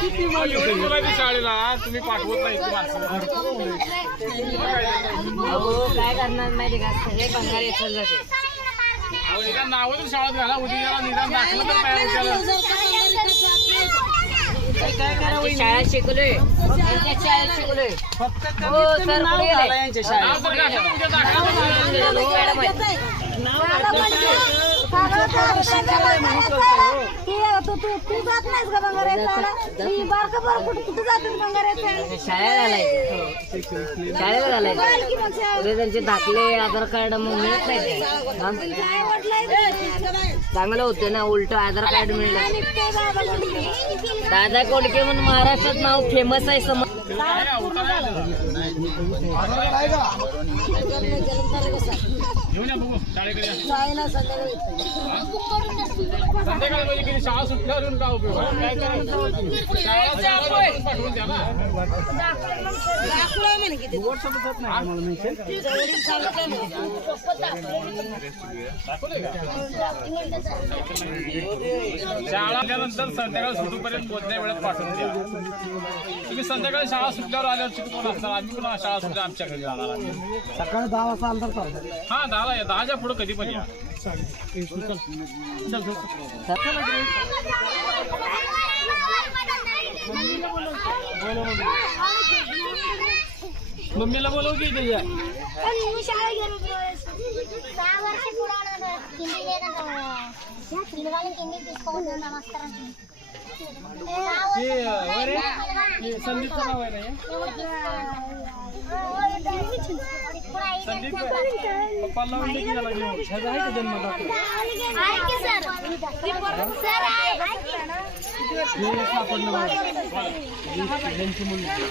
शाळेला तुम्ही पाठवत नाही काय करणार माहिती का सगळे बंगाल येतात जाते निदान नावातून शाळेत घाला उद्या निदान दाखलं तर तयार काय करावं शाळेत शिकलोय यांच्या शाळेत शिकलोय फक्त सर यांच्या शाळेत तू जात नाहीस का बंगाऱ्याला शाळेला घालायचं त्यांचे दाखले आधार कार्ड मग मिळत नाही चांगलं होतं ना उलट आधार कार्ड मिळलं दादा कोडके म्हणून महाराष्ट्रात नाव फेमस आहे समज संध्याकाळी म्हणजे शाळा सुटल्यावर का उपयोग काय पाठवून द्या ना शाळा त्यानंतर संध्याकाळी सुटूपर्यंत पोहोचण्या वेळेत पाठवून द्या तुम्ही संध्याकाळी शाळा सुटल्यावर आल्यावर शिकवून असताना आम्ही पण शाळा सुटल्या आमच्या घरी जाणार सकाळी 10 वाजता अंतर चालतं हा 10च्या पुढे कधी पण या मम्मीला बोलव की त्याच्या संदीपचं नाव आहे ना संदीप पप्पाला ह्याचा आहे का जन्म सापडलं